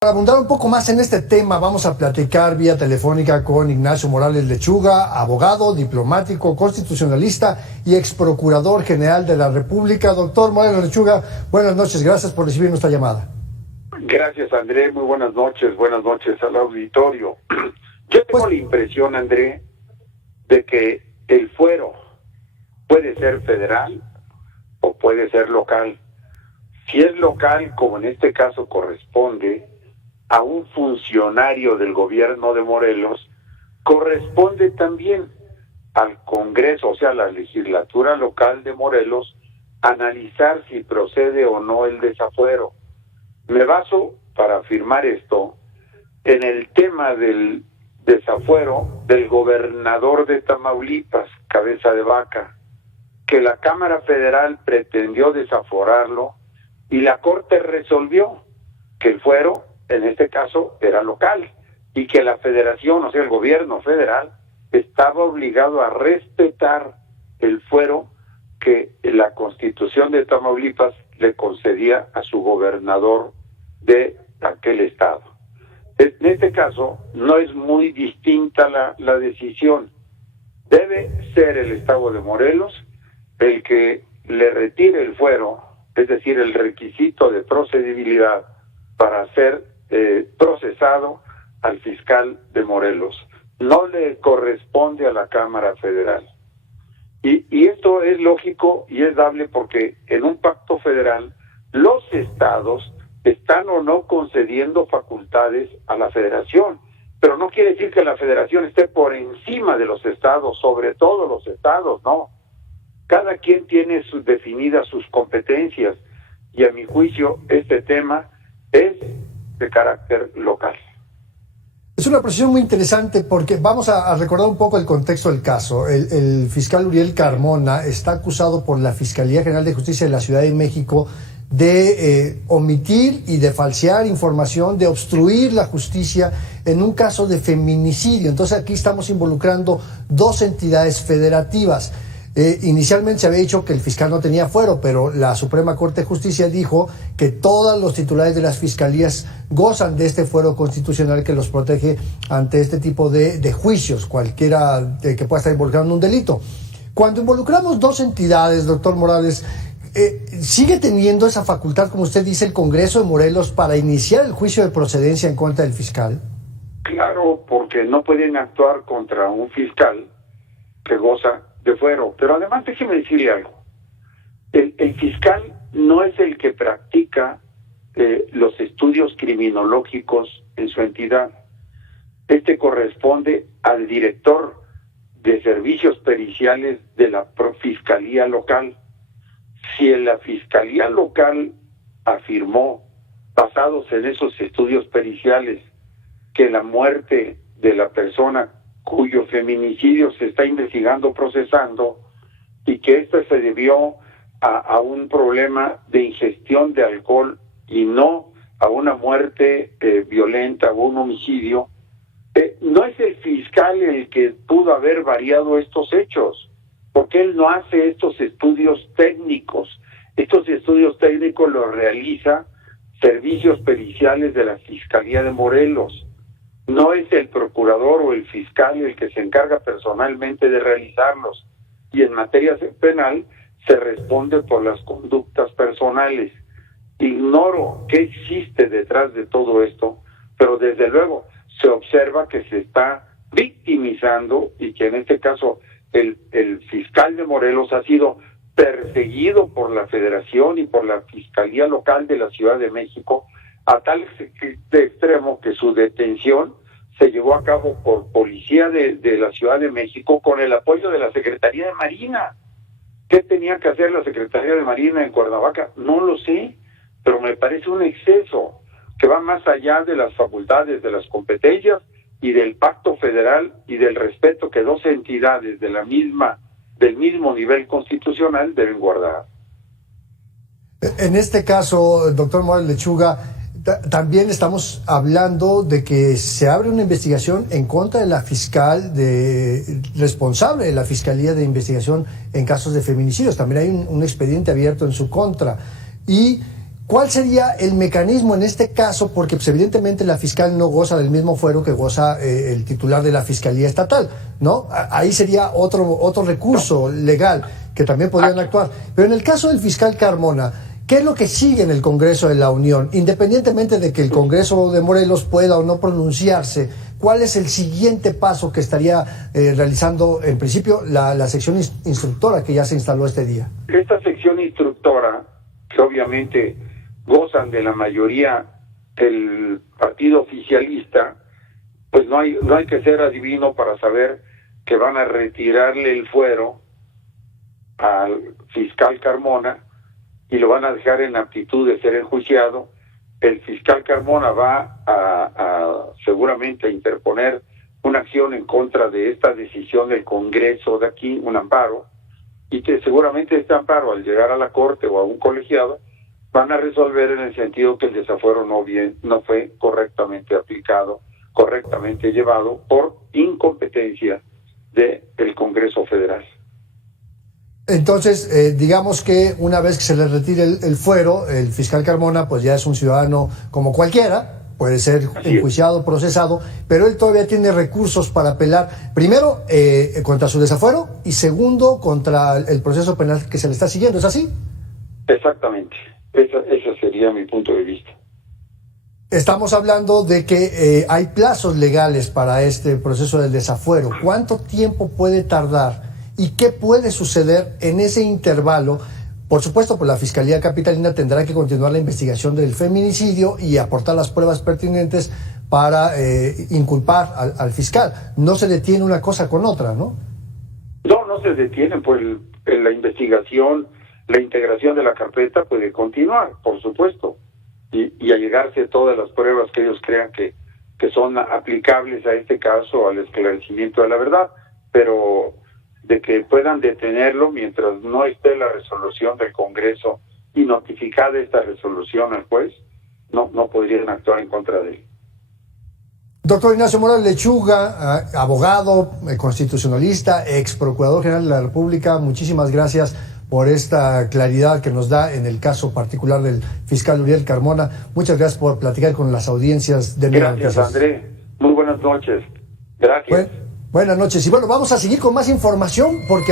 Para abundar un poco más en este tema, vamos a platicar vía telefónica con Ignacio Morales Lechuga, abogado, diplomático, constitucionalista y ex procurador general de la República. Doctor Morales Lechuga, buenas noches, gracias por recibir nuestra llamada. Gracias, André, muy buenas noches al auditorio. Yo tengo la impresión, André, de que el fuero puede ser federal o puede ser local. Si es local, como en este caso corresponde a un funcionario del gobierno de Morelos, corresponde también al Congreso, o sea, a la legislatura local de Morelos, analizar si procede o no el desafuero. Me baso para afirmar esto en el tema del desafuero del gobernador de Tamaulipas, Cabeza de Vaca, que la Cámara Federal pretendió desaforarlo y la Corte resolvió que el fuero, en este caso, era local y que la Federación, o sea, el gobierno federal, estaba obligado a respetar el fuero que la Constitución de Tamaulipas le concedía a su gobernador de aquel estado. En este caso, no es muy distinta la decisión. Debe ser el estado de Morelos el que le retire el fuero, es decir, el requisito de procedibilidad para ser procesado al fiscal de Morelos. No le corresponde a la Cámara Federal. Y esto es lógico y es dable porque en un pacto federal los estados están o no concediendo facultades a la federación, pero no quiere decir que la federación esté por encima de los estados, sobre todo los estados, no. Cada quien tiene definidas sus competencias y a mi juicio este tema es de carácter local. Es una precisión muy interesante porque vamos a recordar un poco el contexto del caso. El fiscal Uriel Carmona está acusado por la Fiscalía General de Justicia de la Ciudad de México de omitir y de falsear información, de obstruir la justicia en un caso de feminicidio. Entonces aquí estamos involucrando dos entidades federativas. Inicialmente se había dicho que el fiscal no tenía fuero, pero la Suprema Corte de Justicia dijo que todos los titulares de las fiscalías gozan de este fuero constitucional que los protege ante este tipo de juicios, cualquiera que pueda estar involucrado en un delito. Cuando involucramos dos entidades, doctor Morales, ¿sigue teniendo esa facultad, como usted dice, el Congreso de Morelos para iniciar el juicio de procedencia en contra del fiscal? Claro, porque no pueden actuar contra un fiscal que goza de fuero. Pero además déjeme decirle algo. El fiscal no es el que practica los estudios criminológicos en su entidad. Este corresponde al director de servicios periciales de la fiscalía local. Si en la fiscalía local afirmó, basados en esos estudios periciales, que la muerte de la persona cuyo feminicidio se está investigando, procesando, y que esto se debió a un problema de ingestión de alcohol y no a una muerte violenta o un homicidio, no es el fiscal el que pudo haber variado estos hechos, porque él no hace estos estudios técnicos. Estos estudios técnicos los realiza servicios periciales de la Fiscalía de Morelos. No es el procurador o el fiscal el que se encarga personalmente de realizarlos. Y en materia penal se responde por las conductas personales. Ignoro qué existe detrás de todo esto, pero desde luego se observa que se está victimizando y que en este caso el fiscal de Morelos ha sido perseguido por la Federación y por la Fiscalía Local de la Ciudad de México a tal extremo que su detención se llevó a cabo por policía de la Ciudad de México con el apoyo de la Secretaría de Marina. ¿Qué tenía que hacer la Secretaría de Marina en Cuernavaca? No lo sé, pero me parece un exceso que va más allá de las facultades, de las competencias y del pacto federal y del respeto que dos entidades del mismo nivel constitucional deben guardar. En este caso, doctor Morales Lechuga, también estamos hablando de que se abre una investigación en contra de la fiscal responsable de la Fiscalía de Investigación en casos de feminicidios. También hay un expediente abierto en su contra. Y ¿Cuál sería el mecanismo en este caso? Porque pues, evidentemente la fiscal no goza del mismo fuero que goza el titular de la Fiscalía Estatal, ¿no? Ahí sería otro recurso legal que también podrían actuar. Pero en el caso del fiscal Carmona, ¿qué es lo que sigue en el Congreso de la Unión? Independientemente de que el Congreso de Morelos pueda o no pronunciarse, ¿cuál es el siguiente paso que estaría realizando, en principio, la sección instructora que ya se instaló este día? Esta sección instructora, que obviamente gozan de la mayoría del partido oficialista, pues no hay que ser adivino para saber que van a retirarle el fuero al fiscal Carmona y lo van a dejar en aptitud de ser enjuiciado. El fiscal Carmona va a seguramente a interponer una acción en contra de esta decisión del Congreso de aquí, un amparo, y que seguramente este amparo, al llegar a la Corte o a un colegiado, van a resolver en el sentido que el desafuero no fue correctamente aplicado, correctamente llevado por incompetencia del Congreso Federal. Entonces, digamos que una vez que se le retire el fuero, el fiscal Carmona pues ya es un ciudadano como cualquiera, puede ser enjuiciado, procesado, pero él todavía tiene recursos para apelar, primero, contra su desafuero, y segundo, contra el proceso penal que se le está siguiendo, ¿es así? Exactamente, ese sería mi punto de vista. Estamos hablando de que hay plazos legales para este proceso del desafuero. ¿Cuánto tiempo puede tardar y qué puede suceder en ese intervalo? Por supuesto, pues la Fiscalía Capitalina tendrá que continuar la investigación del feminicidio y aportar las pruebas pertinentes para inculpar al fiscal. No se detiene una cosa con otra, ¿no? No se detiene, pues la investigación, la integración de la carpeta puede continuar, por supuesto, y allegarse todas las pruebas que ellos crean que son aplicables a este caso, al esclarecimiento de la verdad, pero de que puedan detenerlo mientras no esté la resolución del Congreso y notificada esta resolución al juez, no podrían actuar en contra de él. Doctor Ignacio Morales Lechuga, abogado, constitucionalista, ex procurador general de la República, muchísimas gracias por esta claridad que nos da en el caso particular del fiscal Uriel Carmona. Muchas gracias por platicar con las audiencias de Mega Noticias. Gracias, André. Muy buenas noches. Gracias. Buenas noches. Y bueno, vamos a seguir con más información porque